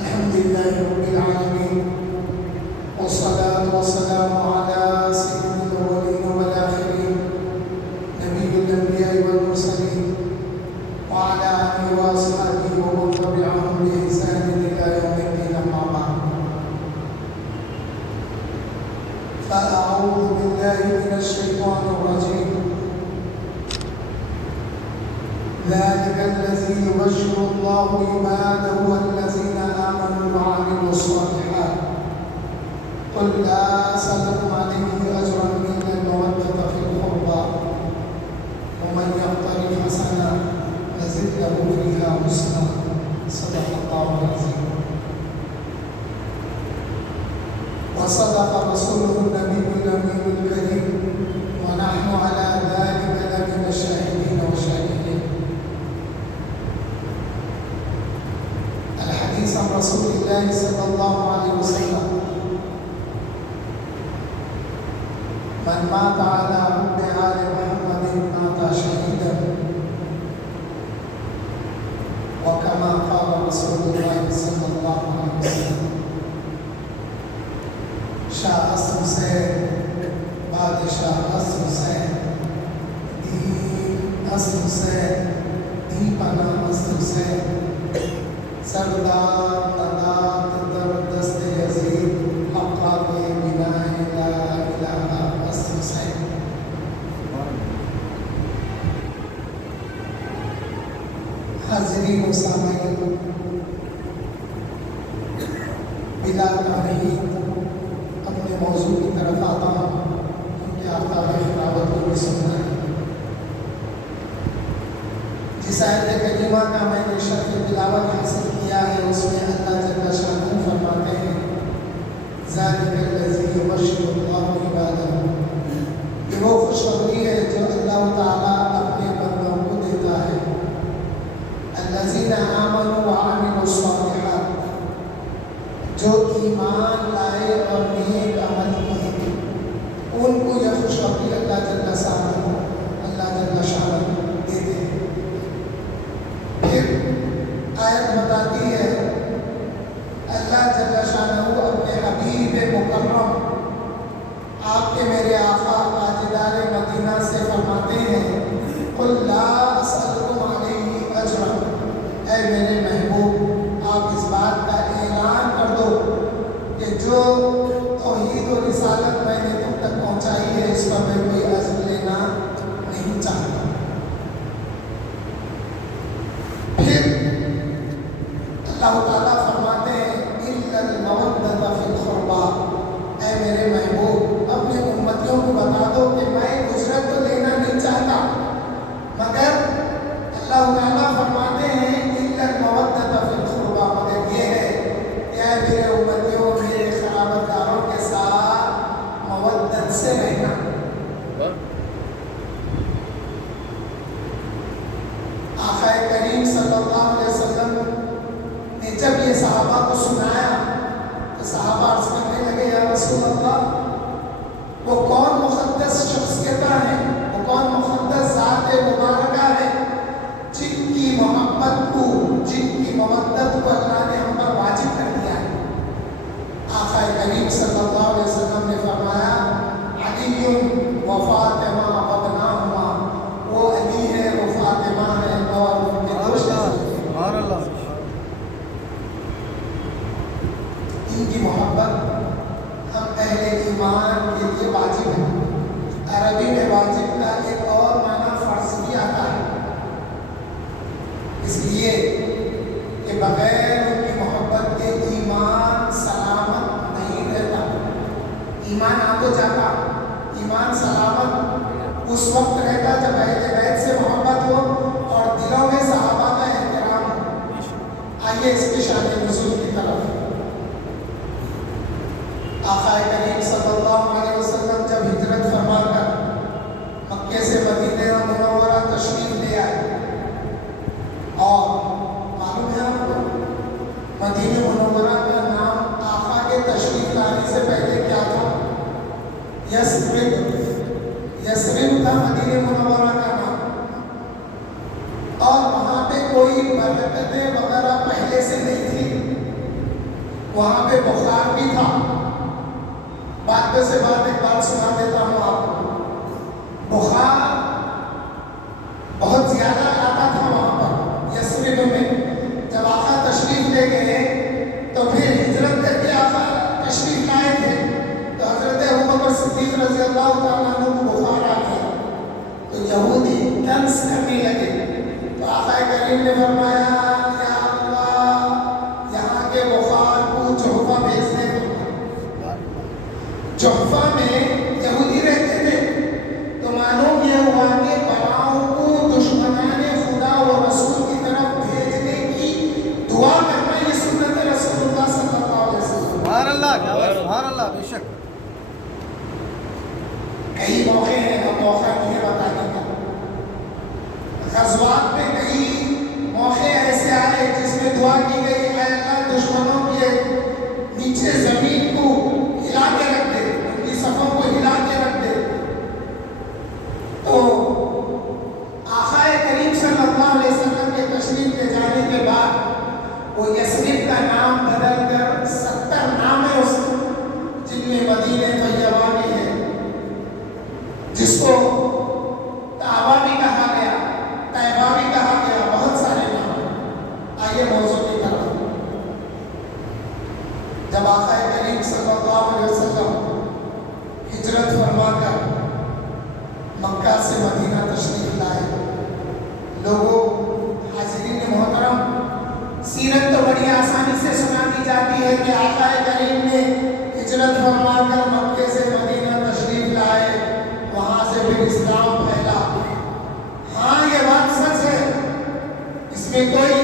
الحمد لله رب العالمين، والصلاة والسلام على سيد الأولين والآخرين، نبي الأنبياء والمرسلين، وعلى آله وأصحابه ومن تبعهم بإحسان إلى يوم الدين، أما بعد. فأعوذ بالله من الشيطان الرجيم. ذلك الذي يبشر الله عباده الذين آمنوا وعملوا الصالحات، قل لا أسألكم عليه أجرا إلا المودة في القربى، ومن يقترف حسنة نزد له فيها حسنا. صدق الله العظيم. وصدق رسوله النبي الأمين الكريم، ونحن على ذلك لمن الشاهدين والشاهدين. الحديث عن رسول الله صلى الله عليه وسلم: من مات على حب آل محمد مات شهيدا، وكما قال رسول الله صلى الله عليه وسلم. شاہ اسد حسین، بادشاہ اسد حسین، دین اسد حسین، دی پناہ اسد حسین، سردار نادات در دست یزید، حقاق بنائے لا الہ اسد حسین. حاضرین و سامعین، بلا تمہید اپنے موضوع کی طرف آتا ہوں کیونکہ آفتاب خطابت کو بھی سننا ہے. جس آیت کریمہ کا میں نے شرح تلاوت حاصل کیا ہے، اس میں اللہ جل شانہ فرماتے ہیں: ذالک الذی یبشر اللہ عبادہ. یہ وہ خوشخبری ہے جو اللہ تعالیٰ اپنے بندوں کو دیتا ہے. الذین آمنوا وعملوا الصالحات، جو ایمان لائے اور نیک عمل کیے، ان کو یہ خوشخبری اللہ جل شانہ دیتے ہیں. پھر آیت بتاتی ہے اللہ جل شانہ اپنے حبیب مکرم، آپ کے میرے آقا تاجدار مدینہ سے فرماتے ہیں: قل لا اسألکم علیہ اجرا. اے میرے محبوب، آپ اس بات کا اعلان کر دو کہ جو توحید و رسالت میں نے تم تک پہنچائی ہے، اس پر میں کوئی اجر لینا نہیں چاہتا. پھر اللہ تعالیٰ فرماتے ہیں: اِلَّا الْمَوَدَّةَ فِي الْقُرْبَى. اے میرے محبوب، اپنے امتیوں کو بتا دو کہ میں اجرت تو لینا نہیں چاہتا، مگر اللہ تعالیٰ فرماتے ہیں اِلَّا الْمَوَدَّةَ فِي الْقُرْبَى، مگر یہ ہے کہ اے میرے امتیوں، میرے قرابت داروں کے ساتھ مودت سے رہنا. آقا کریم صلی اللہ علیہ وسلم نے جب یہ صحابہ کو سنایا تو صحابہ عرض کرنے لگے: یا رسول اللہ، وہ کون مقدس شخصیتیں ہیں، وہ کون مقدس ذات مبارکہ ہے جن کی محبت کو، جن کی مودت کو اللہ نے ہم پر واجب کر دیا ہے؟ آقا کریم صلی اللہ علیہ وسلم نے فرمایا: علی و فاطمہ وابناہما. وہ علی ہے، وہ فاطمہ ہے، اور ان کے دو سبحان اللہ. ان کی محبت ہم اہل ایمان کے لیے واجب ہے. عربی میں واجب کا ایک اور معنی فرض بھی آتا ہے، اس لیے کہ بغیر ان کی محبت کے ایمان سلامت نہیں رہتا. ایمان آ تو جاتا، ایمان سلامت اس وقت رہتا جب اہل بیت سے محبت ہو اور دلوں میں صحابہ کا احترام ہو. آئیے اس کی شان نزول کی طرف. آقا کریم صلی اللہ علیہ وسلم جب ہجرت فرما کر مکے سے مدینہ منورہ تشریف لے آئے، اور معلوم ہے آپ کو مدینہ منورہ کا نام آقا کے تشریف لانے سے پہلے کیا تھا؟ یثرب. یثرب تھا مدینہ منورہ کا نام. اور وہاں پہ کوئی برکتیں وغیرہ پہلے سے نہیں تھی، وہاں پہ بخار بھی تھا. بات سے بات ایک بات سنا دیتا ہوں آپ کو. بخار بہت زیادہ آتا تھا وہاں پر یثرب میں. جب آقا تشریف لے گئے تو پھر ہجرت کر کے آقا تشریف لائے تھے تو حضرت ابوبکر صدیق رضی اللہ تعالیٰ عنہ کو بخار آ گیا تو یہودی طنز کرنے لگے. تو آقا کریم نے فرمایا یا اللہ یہاں کے بخار کو جحفہ بھیج دے. جحفہ میں یہودی رہتے تھے تو معلوم یہ ہوا کہ بلاؤں کو دشمنان خدا و رسول کی طرف بھیجنے کی دعا کرنا یہ سنت رسول اللہ صلی اللہ علیہ وسلم. سبحان اللہ بے شک. کئی موقع ہیں، ہم موقع نہیں ہے بتانے کا. غزوات میں کئی موقع ایسے آئے جس میں دعا کی گئی اے اللہ دشمنوں کے نیچے زمین کو ہلا کے رکھ دے، ان کی صفوں کو ہلا کے رکھ دے. تو آقا کریم صلی اللہ علیہ وسلم کے تشریف لے جانے کے بعد وہ یثرب کا نام بدل کر 70 نام ہے اس جن میں مدینہ طیبہ بھی ہے، جس کو طابہ بھی کہا گیا، طیبہ بھی کہا گیا، بہت سارے نام. آئیے موضوع کی طرف. جب آقا کریم صلی اللہ علیہ وسلم ہجرت فرما کر مکہ سے مدینہ تشریف لائے، لوگوں حاضرین محترم سیرت تو بڑی آسانی سے سنا دی جاتی ہے کہ آقا کریم نے ہجرت فرما کر مکے سے مدینہ تشریف لائے، وہاں سے پھر اسلام پھیلا. ہاں یہ بات سچ ہے، اس میں کوئی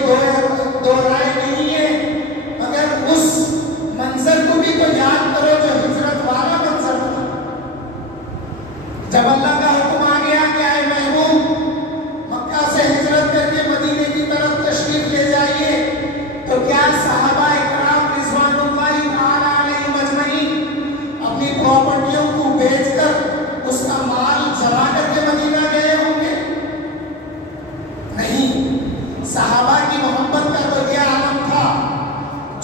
دو رائے نہیں ہے، مگر اس منظر کو بھی تو یاد کرو جو ہجرت والا منظر تھا. جب اللہ کا حکم آ گیا کہ اے محبوب مکہ سے ہجرت کر کے مدینے کی طرف تشریف لے جائیے، تو کیا صحابہ اکرام رضوان اللہ تعالی علیہم اجمعین اپنی پراپرٹیوں کو بیچ کر اس کا مال جمع کر کے مدینہ گئے ہوں گے؟ نہیں. صحابہ کی محبت کا تو یہ عالم تھا،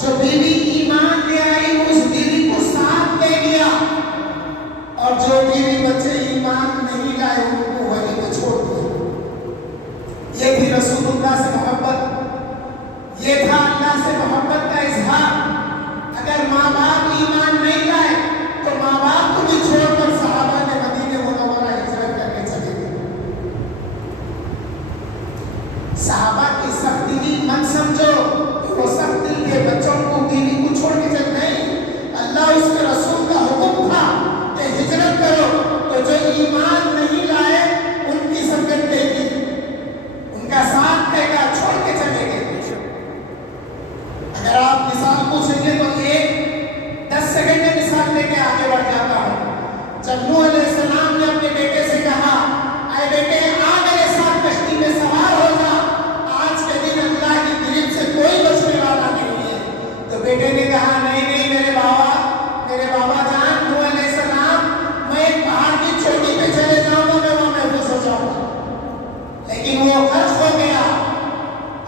جو بیوی ایمان لے آئی اس بیوی کو ساتھ لے گیا، اور جو بیوی بچے ایمان نہیں لائے ان کو وہیں پہ چھوڑ دیا. یہ تھی رسول اللہ سے محبت، یہ تھا اللہ سے محبت کا اظہار. اگر ماں باپ ایمان نہیں لائے تو ماں باپ کو بھی چھوڑ کر صحابہ نے مدینہ منورہ ہجرت کر کے چلے گئے. صحابہ کی سخت دلی مت سمجھو کہ وہ سخت دل کے بچوں کو بیوی کو چھوڑ کے چل نہیں. اللہ اس کے رسول کا حکم تھا کہ ہجرت کرو، تو جو ایمان نہیں لائے ان کی سنگت دے گی، ان کا ساتھ دے گا، چھوڑ کے چلے گئے. اگر آپ مثال پوچھیں گے تو 10 سیکنڈ میں مثال لے کے آگے بڑھ جاتا ہوں. جب نوح علیہ السلام نے اپنے بیٹے سے کہا اے بیٹے آ میرے ساتھ کشتی میں سوار ہو جا، آج کے دن اللہ کی گرفت سے کوئی بچنے والا نہیں ہے، تو بیٹے نے کہا نہیں میرے بابا جان نوح علیہ السلام، میں ایک پہاڑ کی چوٹی پہ چلے جاؤں گا، میں وہاں محفوظ ہو جاؤں گا. لیکن وہ غرق ہو گیا.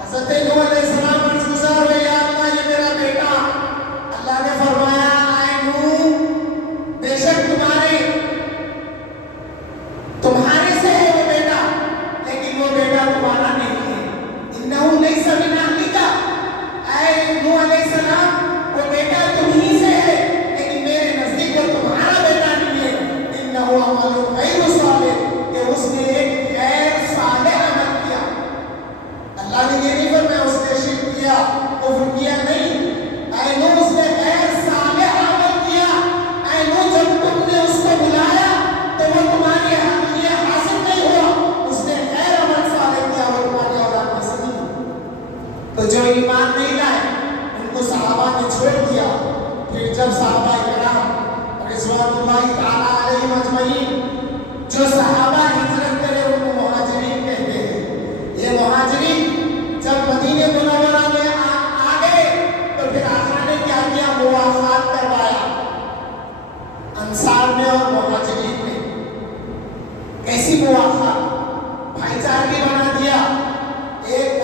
حضرت نوح علیہ السلام عرض گزار ہوئے یا اللہ یہ میرا بیٹا. اللہ نے فرمایا اے نوح بے شک تمہارے سے ہے وہ بیٹا، لیکن وہ بیٹا تمہارا نہیں ہے. انہو لیس من اہلک، اے نوح علیہ السلام وہ بیٹا تمہیں سے ہے، لیکن میرے نزدیک وہ تمہارا بیٹا نہیں ہے. انہو عمل غیر صالح، کہ اس نے ایک غیر صالح عمل کیا. اللہ نے یہ نہیں فرمایا اس نے شرک کیا، کفر کیا، نہیں. اے نوح اس نے غیر صالح عمل کیا. اے نوح جب تم نے اس کو بلایا تو وہ تمہاری لیے حاصل نہیں ہوا، اس نے غیر عمل صالح کیا، وہ تمہاری اولاد میں سے نہیں. تو جو ایمان نہیں لائے ان کو صحابہ نے چھوڑ دیا. پھر جب صحابہ کرام رضوان اللہ تعالی علیہم اجمعین جو صحابہ ہجرت کرے ان کو مہاجرین کہتے ہیں. یہ مہاجرین جب مدینہ منورہ میں آ گئے تو پھر آقا نے کیا کیا؟ موافقات کروایا انصار نے اور مہاجرین نے. کیسی موافقات؟ بھائی چارگی بنا دیا. ایک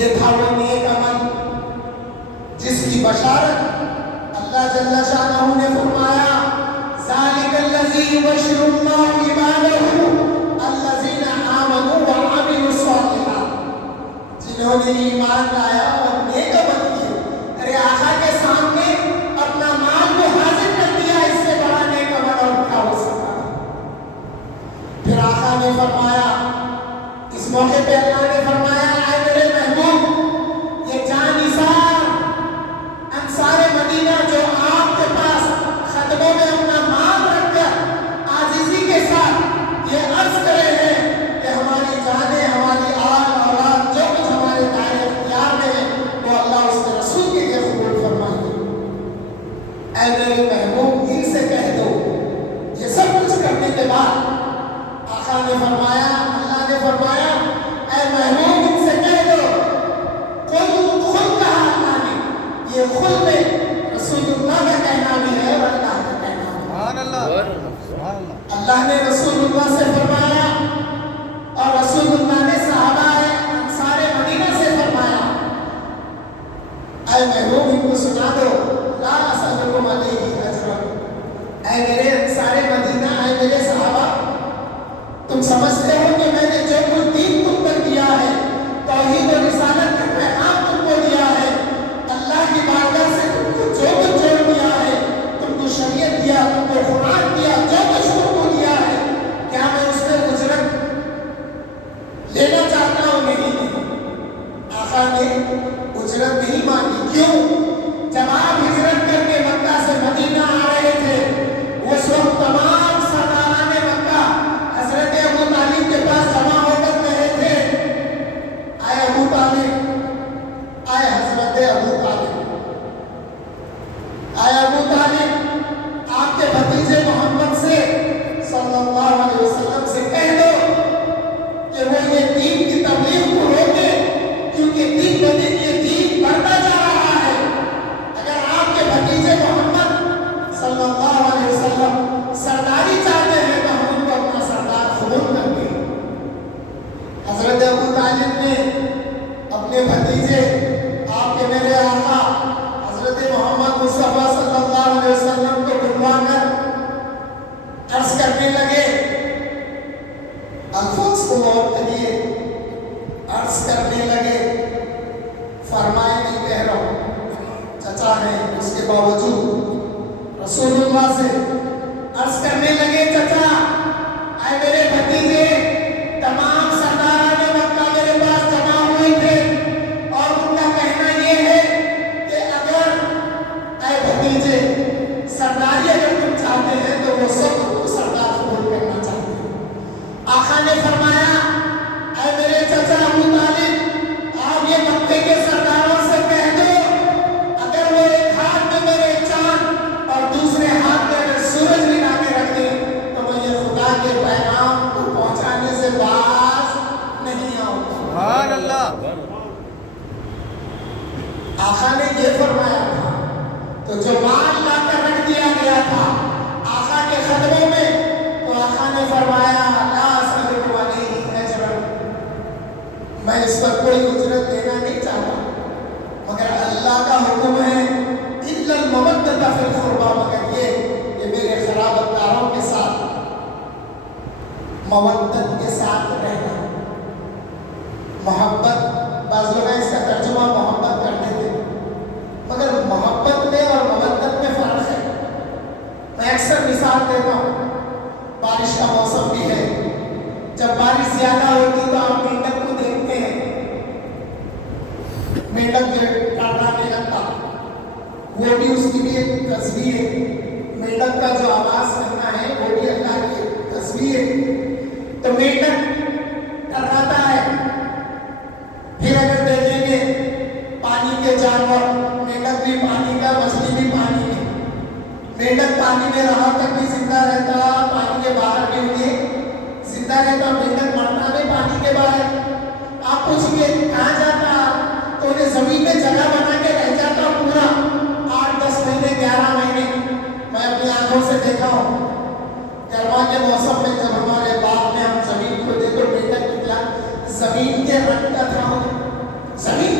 یہ تھا وہ نیک عمل جس کی بشارت اللہ جل شانہ نے فرمایا ذالک الذی یبشر اللہ عبادہ الذین آمنوا وعملوا الصالحات، جنہوں نے ایمان لایا اور نیک عمل کیے۔ ارے آقا کے سامنے اپنا مال کو حاضر کر دیا، اس سے بڑا نیک عمل اور کیا ہو سکتا ہے؟ پھر آقا نے فرمایا، اس موقع پہ اللہ نے فرمایا اے میرے محبوب، یہ جانثار انصار مدینہ جو آپ کے پاس خدموں میں اپنا مال رکھ کر عاجزی کے ساتھ یہ عرض کرے ہیں کہ ہماری جانیں، ہماری آل اولاد جو کچھ ہمارے دائرے اختیار میں ہے وہ اللہ اس کے رسول کے لیے قبول فرمائیے۔ اے میرے محبوب ان سے کہہ دو، یہ سب کچھ کرنے کے بعد آقا نے فرمایا، اللہ نے فرمایا اے محبوب ان سے کہہ دو، خود کہا اللہ نے، یہ خود میں رسول اللہ کا کہنا بھی ہے اور اللہ کا کہنا بھی ہے۔ سبحان اللہ، سبحان اللہ۔ اللہ نے رسول اللہ سے فرمایا اور رسول اللہ نے صحابہ انصار مدینہ سے فرمایا اے محبوب ان کو سنا دو لا اسألکم علیہ اجرا، اے میرے انصار مدینہ، اے میرے صحابہ، تم سمجھتے ہو کہ میں نے جو کچھ دین تم پر دیا ہے، توحید و رسالت کا پیغام تم کو دیا ہے، اللہ کی بارگاہ سے تم کو جو کچھ جوڑ دیا ہے، تم کو شریعت دیا، تم کو قرآن دیا، جو کچھ تم کو دیا ہے، کیا میں اس میں اجرت لینا چاہتا ہوں؟ نہیں۔ آقا نے اجرت نہیں مانگی۔ کیوں؟ جب آپ ہجرت کر کے مکہ سے مدینہ آ رہے تھے، اس وقت تمام سرداران مکہ حضرت ابو طالب کے پاس جمع ہو کر کہے تھے اے ابو طالب، اے حضرت ابو طالب، اے ابو طالب، آپ کے بھتیجے محمد سے صلی اللہ علیہ وسلم سے کہہ دو کہ وہ یہ دین کی تبلیغ کو روکے، کیونکہ دن بدن یہ دین بڑھتا جا رہا ہے۔ اگر آپ کے بھتیجے محمد صلی اللہ علیہ وسلم سرداری چاہتے ہیں تو ہم ان کو اپنا سردار قبول کر دیں۔ حضرت ابو طالب نے اپنے بھتیجے آپ کے میرے آقا حضرت محمد مصطفیٰ صلی اللہ علیہ وسلم کو بلوا کر عرض کرنے لگے، الفاظ کو غور کریے، عرض کرنے لگے، فرمائے نہیں کہہ رہا ہوں، چچا ہے، اس کے باوجود رسول اللہ سے عرض کرنے لگے، چچا اے میرے بھتیجے، تمام سرداران مکہ میرے پاس جمع ہوئے تھے اور ان کا کہنا یہ ہے کہ اگر اے بھتیجے سرداری اگر تم چاہتے ہیں تو وہ سب کو سردار قبول کرنا چاہتے ہیں۔ آقا نے فرمایا اے میرے چچا ابو طالب، آپ یہ مکے کے سرداروں سے کہہ دو اگر وہ ایک ہاتھ میں میرے چاند اور دوسرے ہاتھ میں اگر سورج ملا کے رکھ دیں تو میں یہ خدا کے پیغام کو پہنچانے سے باز نہیں آؤں گا۔ سبحان اللہ۔ آقا نے یہ فرمایا تھا، تو جو مال لا کر رکھ دیا گیا تھا آقا کے خدموں میں، تو آقا نے فرمایا لا اسألکم علیہ اجرا، میں اس پر کوئی اجرت لینا نہیں چاہتا، مگر اللہ کا حکم ہے الا المودۃ فی القربى، مگر یہ کہ میرے قرابت داروں کے ساتھ مودت کے ساتھ رہنا، محبت، بعض لوگ اس کا ترجمہ محبت کرتے تھے، مگر محبت میں اور مودت میں فرق ہے۔ میں اکثر مثال دیتا ہوں، بارش کا موسم بھی ہے، جب بارش زیادہ ہوتی تو آپ مینڈک کو دیکھتے ہیں، مینڈک جو ٹڑانے لگتا، وہ بھی اس کی بھی ایک تصویر ہے، مینڈک کا جو آواز کرنا ہے وہ بھی اللہ کی تصویر ہے۔ تو مینڈک ٹڑاتا ہے، پھر اگر دیکھیں گے پانی کے جانور، مینڈک بھی پانی کا، مچھلی بھی پانی میں، مینڈک پانی میں رہا تک بھی زندہ رہتا، پانی کے باہر بھی ہوئے زندہ رہتا، مینڈک مرتا بھی پانی کے باہر۔ آپ پوچھئے کہاں جاتا تو انہیں زمین میں جگہ بنا کے رہ جاتا پورا 8-10 مہینے 11 مہینے۔ میں اپنی آنکھوں سے دیکھا ہوں، گرما کے موسم میں جب ہمارے باغ میں ہم زمین کو دیکھو مینڈک نکلا، زمین کے رنگ کا تھا، زمین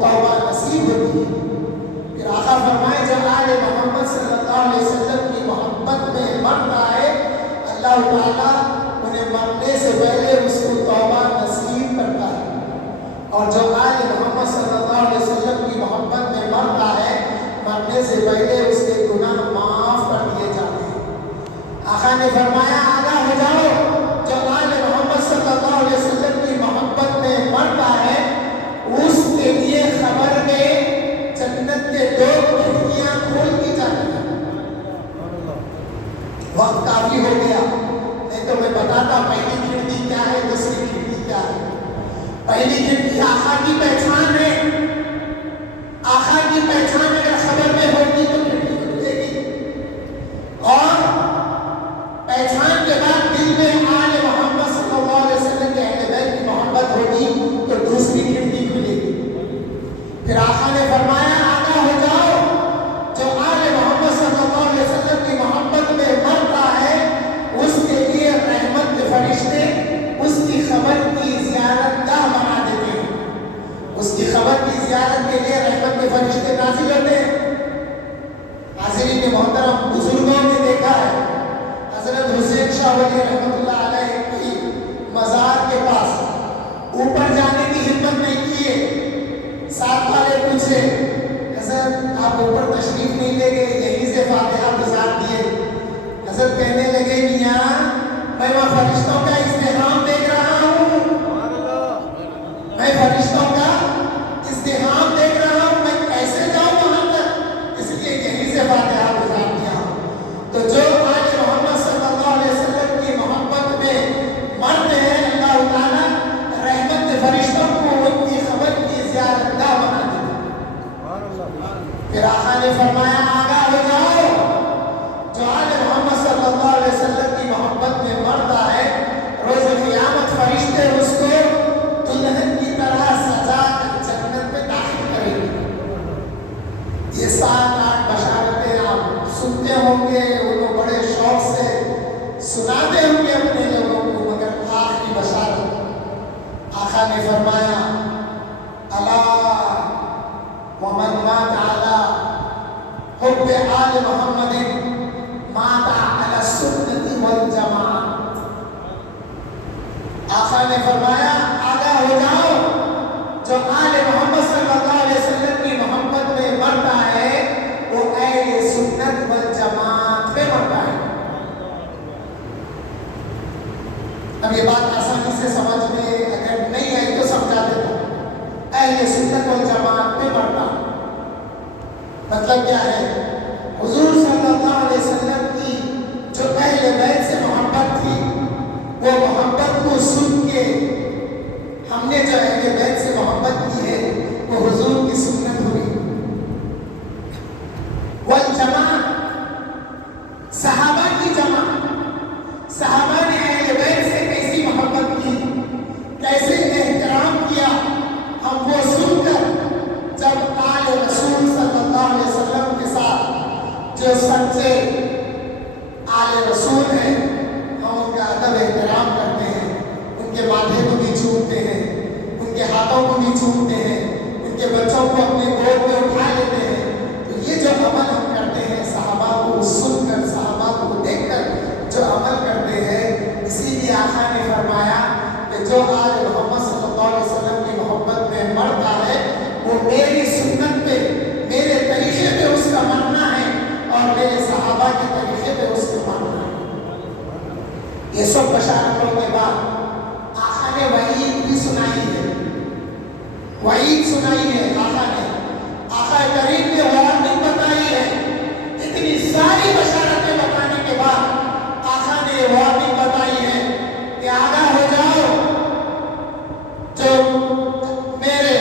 توبہ نصیب ہوتی ہے۔ پھر آقا فرمائے جب آل محمد صلی اللہ علیہ وسلم کی محبت میں مرتا ہے اللہ تعالیٰ انہیں مرنے سے پہلے اس کو توبہ نصیب کرتا ہے، اور جو آل محمد صلی اللہ علیہ وسلم کی محبت میں مرتا ہے مرنے سے پہلے اس کے گناہ معاف کر دیے جاتے ہیں۔ آقا نے فرمایا آگاہ ہو جاؤ، جو آل محمد صلی اللہ علیہ وسلم کی محبت میں مرتا ہے اس کے لیے خبر میں جنت کے 2 کھڑکیاں کھول دی جاتی ہیں۔ وقت کافی ہو گیا، نہیں تو میں بتاتا پہلی کھڑکی کیا ہے، دوسری کھڑکی کیا ہے۔ پہلی کھڑکی آقا کی پہچان ہے، آقا کی پہچان اگر خبر میں ہوگی تو کھڑکی کھلے گی، اور پہچان کے بعد دل میں آل محمد صلی اللہ علیہ وسلم کے اہل بیت کی محبت ہوگی تو دوسری کھڑکی کھلے گی۔ پھر آقا نے فرمایا آگاہ ہو جاؤ، جو آل محمد صلی اللہ علیہ وسلم کی محبت میں مرتا ہے اس کے لیے رحمت کے فرشتے اس کی خبر کی زیارت گاہ بنا دیتے ہیں، اس کی خبر کی زیارت کے لیے رحمت کے فرشتے نازل ہوتے ہیں۔ حاضرین محترم، بزرگوں نے دیکھا ہے حضرت حسین شاہ ولی رحمۃ اللہ علیہ کی مزار کے پاس اوپر جانے کی ہمت نہیں کیے، ساتھ والے پوچھے حضرت آپ اوپر تشریف نہیں لے گئے، یہیں سے فاتحہ گزار دیے۔ حضرت کہنے لگے میاں میں وہاں فرشتوں کا ازدحام دیکھ رہا ہوں، میں فرشتوں کا ازدحام دیکھ رہا ہوں، میں کیسے جاؤں وہاں تک، اس لیے یہیں سے فاتحہ گزار دیا۔ تو جو آج محمد صلی اللہ علیہ وسلم کی محبت میں مرتے ہیں اللہ تعالیٰ رحمت کے فرشتوں کو ان کی خبر کی زیارت گاہ بنا دیتے۔ پھر آقا نے فرمایا آگاہ ہو جاؤ، جو آل محمد صلی اللہ علیہ وسلم کی محبت میں مرتا ہے روز قیامت فرشتے اس کو دلہن کی طرح سجا کر جنت میں داخل کریں گے۔ یہ 7-8 بشارتیں آپ سنتے ہوں گے، انہوں بڑے شوق سے سناتے ہوں گے اپنے لوگوں کو، مگر آخری بشارت آقا نے فرمایا الا ومن مات علی حب آل محمد مات علی السنت والجماعت۔ آقا نے فرمایا آگاہ ہو جاؤ، جو آل محمد صلی اللہ علیہ وسلم کی محبت میں مرتا ہے وہ اہل سنت والجماعت میں مرتا ہے۔ اب یہ بات آسانی سے سمجھ میں اگر نہیں آئی تو سمجھا دیتا ہوں۔ اہل سنت والجماعت میں مرتا مطلب کیا ہے؟ حضور صلی اللہ علیہ وسلم کی جو اہل بیت سے محبت تھی وہ محبت کو سن کے ہم نے جو اہل بیت سے محبت کی ہے وہ حضور کی سنت ہوئی۔ والجماعت صحابہ کی جماعت، صحابہ نے اہل بیت سے کیسی محبت کی، کیسے احترام کیا، ہم وہ سن کر جب آل رسول صلی اللہ علیہ وسلم کے ساتھ جو سچے آل رسول ہیں ہم ان کا ادب احترام کرتے ہیں، ان کے ماتھے کو بھی چومتے ہیں، ان کے ہاتھوں کو بھی چومتے ہیں، ان کے بچوں کو اپنے گود میں اٹھا لیتے ہیں، تو یہ جو عمل ہم کرتے ہیں صحابہ کو سن کر، صحابہ کو دیکھ کر جو عمل کرتے ہیں، اسی لیے آقا نے فرمایا کہ جو آل محمد صلی اللہ علیہ وسلم کی محبت میں مرتا ہے وہ میری سنت پہ، میرے طریقے پہ اس کا مرنا ہے اور میرے صحابہ کے طریقے پہ اس کا مرنا ہے۔ یہ سب بشارتوں کے بعد آقا نے وعید بھی سنائی ہے، وعید سنائی ہے آقا نے، آقا کریم نے وارننگ بتائی ہے۔ اتنی ساری بشارتیں بتانے کے بعد آقا نے وارننگ بتائی ہے کہ آگاہ ہو جاؤ، جو میرے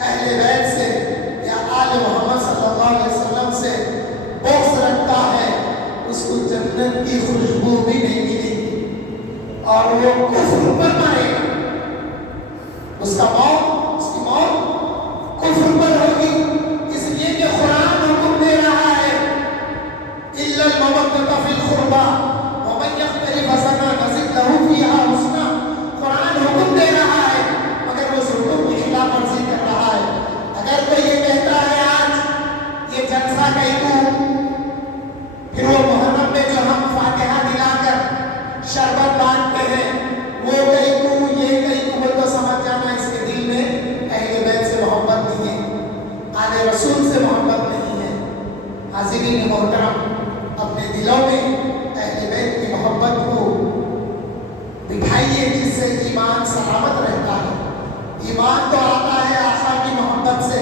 اہل بیت سے یا آل محمد صلی اللہ علیہ وسلم سے بغض رکھتا ہے اس کو جنت کی خوشبو بھی نہیں ملے گی اور وہ کفر پر مرے گا، اس کا موت، اس کی موت کفر پر ہوگی، اس لیے کہ قرآن حکم دے رہا ہے الا المودۃ فی القربى ومن یقترف حسنۃ نزد له فیہا حسنا۔ قرآن حکم دے رہا ہے مگر وہ حکم کی خلاف ورزی کر رہا ہے، آل رسول سے محبت نہیں ہے۔ حاضرین محترم، اپنے دلوں میں اہل بیت کی محبت کو بٹھائیے، جس سے ایمان سلامت رہتا ہے۔ ایمان تو آتا ہے آقا کی محبت سے،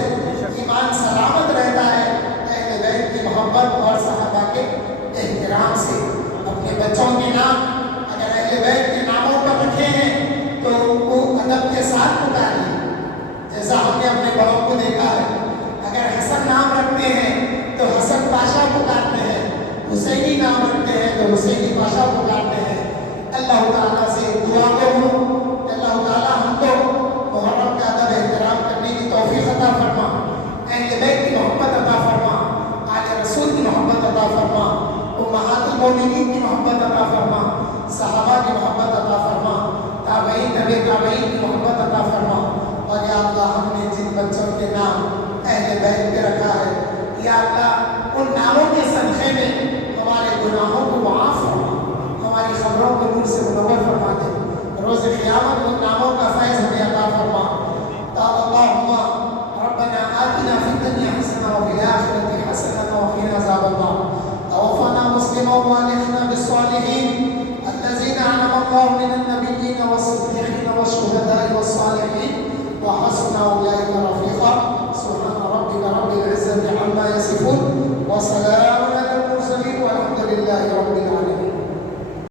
ایمان سلامت رہتا ہے اہل بیت کی محبت اور صحابہ کے احترام سے۔ اپنے بچوں کے نام اگر اہل بیت کے ناموں پر رکھے ہیں تو ان کو ادب کے ساتھ پکاریے، جیسا ہم نے اپنے بڑوں کو دیکھا ہے۔ اگر حسن نام رکھتے ہیں تو حسن پاشا پکارتے ہیں، حسینی نام رکھتے ہیں تو حسینی پاشا پکارتے ہیں۔ اللہ تعالیٰ سے دعا کروں کہ اللہ تعالیٰ ہم کو محرم کا ادب احترام کرنے کی توفیق عطا فرما، اہل بیت کی محبت عطا فرما، آل رسول کی محبت عطا فرما، امہات المومنین کی محبت عطا فرما، صحابہ کی محبت عطا فرما، تابعین تبع تابعین کی محبت عطا فرما۔ اور یا اللہ، ہم نے جن بچوں کے نام اہل بیت پہ رکھا ہے، یا اللہ ان ناموں کے صدقے میں ہمارے گناہوں کو معاف فرما، ہماری خبروں کو نور سے منور